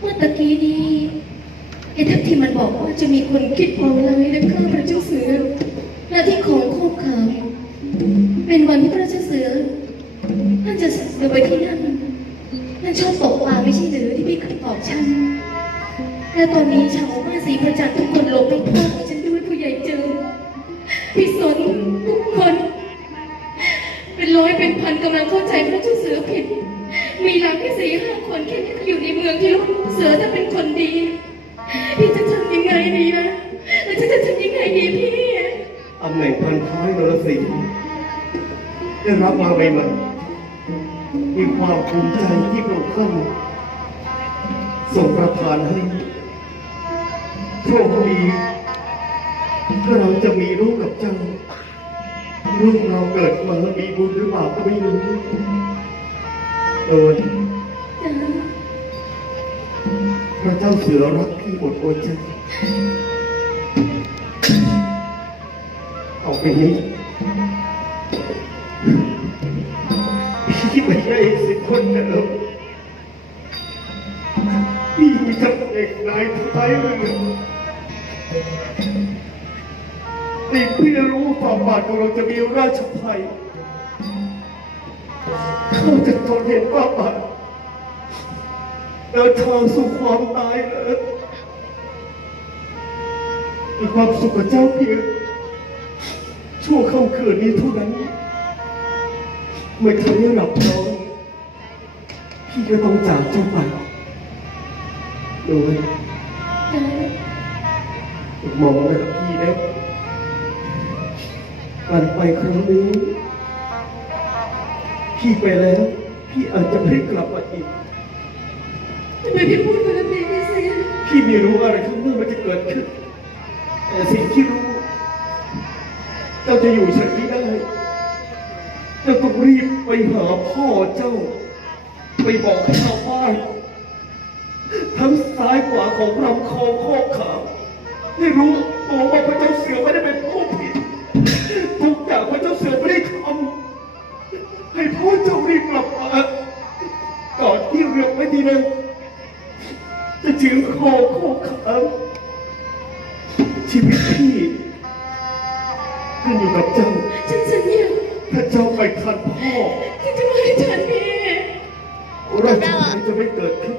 เมื่อตะกี้นี้ไอ้ทัพทีมมันบอกว่าจะมีคนคิดปองร้ายและฆ่าพระเจ้าเสือหน้าที่ของโคกขาวเป็นวันที่พระเจ้าเสือท่านจะเดินไปที่นั่นท่านชอบตกปลาไม่ใช่หรือที่พี่เคยบอกฉันและตอนนี้ชาวบ้านสีประจักษ์ทุกคนหลบไปพ่อของฉันด้วยผู้ใหญ่เจอพี่สนทุกคน เป็นร้อยเป็นพันกำลังเข้าใจพระเจ้าเสือผิด มีหลักแค่สี่ห้าคนแค่นี้ก็อยู่ในเมืองที่ลูกเสือถ้าเป็นคนดี พี่จะทำยังไงดีนะแล้วฉันจะทำยังไงดีพี่ตำแหน่งพันท้ายนรสิงห์ได้รับมาใหม่ๆมีความภูมิใจที่พระองค์ท่านส่งประทานให้โชคดีถ้าเราจะมีลูกกับเจ้าลูกเราเกิดมามีบุญหรือเปล่าก็ไม่รู้โดย เจ้าเสือรักพี่หมดหัวใจต่อไปนี้พี่ไม่ใช่สิคนเดิมพี่มีตำแหน่งนายท้ายเรือนี่พี่รู้ความบาดของเราจะมีราชภัยเขาจะทนเห็นความบาด เดินทางสู่ความตายเลยมีความสุขกับเจ้าเพียงชั่วค่ำคืนนี้เท่านั้นเมื่อเขาได้หลับนอนพี่ก็ต้องจากเจ้าไปโดยมองแบบพี่นะการไปครั้งนี้ พี่ไปแล้ว พี่อาจจะไม่กลับมาอีก ทำไมพี่พูดแบบนี้พี่เสียพี่ไม่รู้อะไรข้งหน้ามันจะเกิดขึ้นแต่สิ่งที่รู้เจ้าจะอยู่เฉยไม่ได้เจ้าต้องรีบไปหาพ่อเจ้า ไปบอกให้ชาวบ้านทั้งซ้ายขวาของลำคอโคกขาให้รู้ตัวว่าพระเจ้าเสือไม่ได้เป็นผู้ ขึ้นอยู่กับเจ้า ฉันสัญญาถ้าเจ้าไปทันพ่อที่จะมาให้ฉันพี่ราชการจะไม่เกิดขึ้น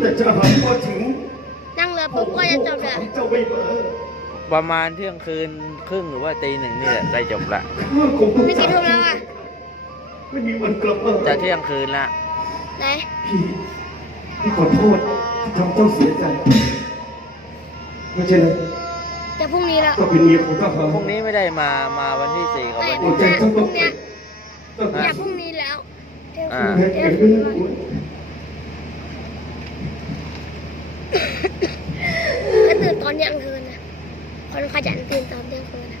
แต่จะหาพ่อถึงนั่งเรือปุ๊บก็จะจบเลยเจ้าไม่มาประมาณเที่ยงคืนครึ่งหรือว่าตีหนึ่งนี่แหละได้จบละข้าของพระไม่กี่ทุ่มแล้วอะไม่มีวันกลับมาจะเที่ยงคืนละไหนพี่พี่ขอโทษที่ทำเจ้าเสียใจไม่ใช่นะ จะพรุ่งนี้แล้วก็เป็นเมียของทหารพรุ่งนี้ไม่ได้มามาวันที่สี่กับวันหัวที่ใจเจ้าต้องเป็นต้องเนี่ยพรุ่งนี้แล้วอ่าแพ้แพ้ไม่รู้ก็ตื่นตอนเที่ยงคืนนะคนขยันตื่นตอนเที่ยงคืนนะ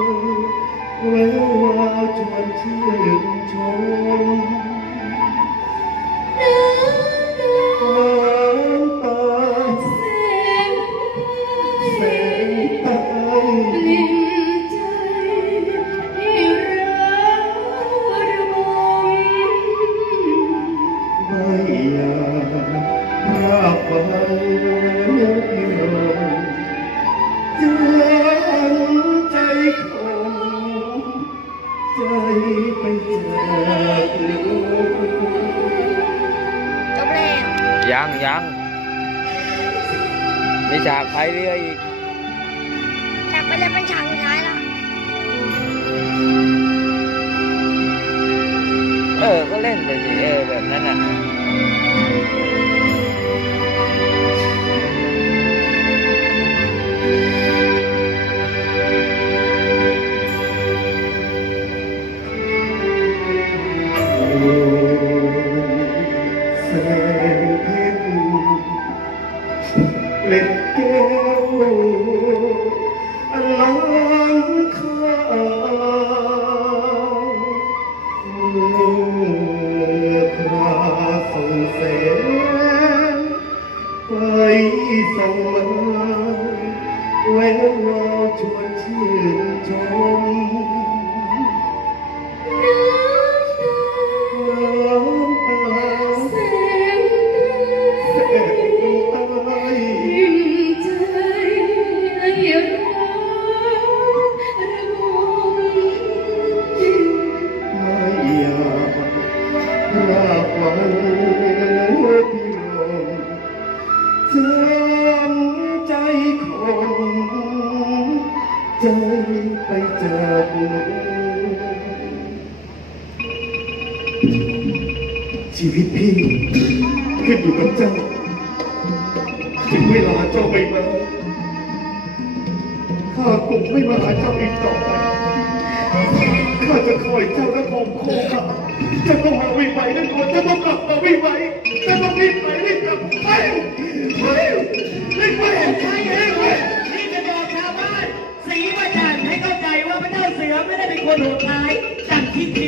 ตาแสงพิษ ยังยังมีฉากพายเรืออีกจากไปเลยเป็นฉากสุดท้ายแล้ว เออ ก็เล่นไปสิเออแบบนั้นน่ะ เก้วอลังคาเมื่อคราส่งแสงไปส่งมาแวววาชวนชื่นชม ชีวิตพี่ขึ้นอยู่กับเจ้า ถึงเวลาเจ้าไม่มาข้าคงไม่มาหาเจ้าอีกต่อไปข้าจะคอยเจ้าและคงโคกลับจะต้องหาวิไวนั่นก่อนจะต้องกลับมาวิไวจะต้องรีบไปรีบกลับไปไปรีบไปไปเองไปนี่จะบอกชาวบ้านสีประจันให้เข้าใจว่าพระเจ้าเสือไม่ได้เป็นคนโหดร้ายจังคิดด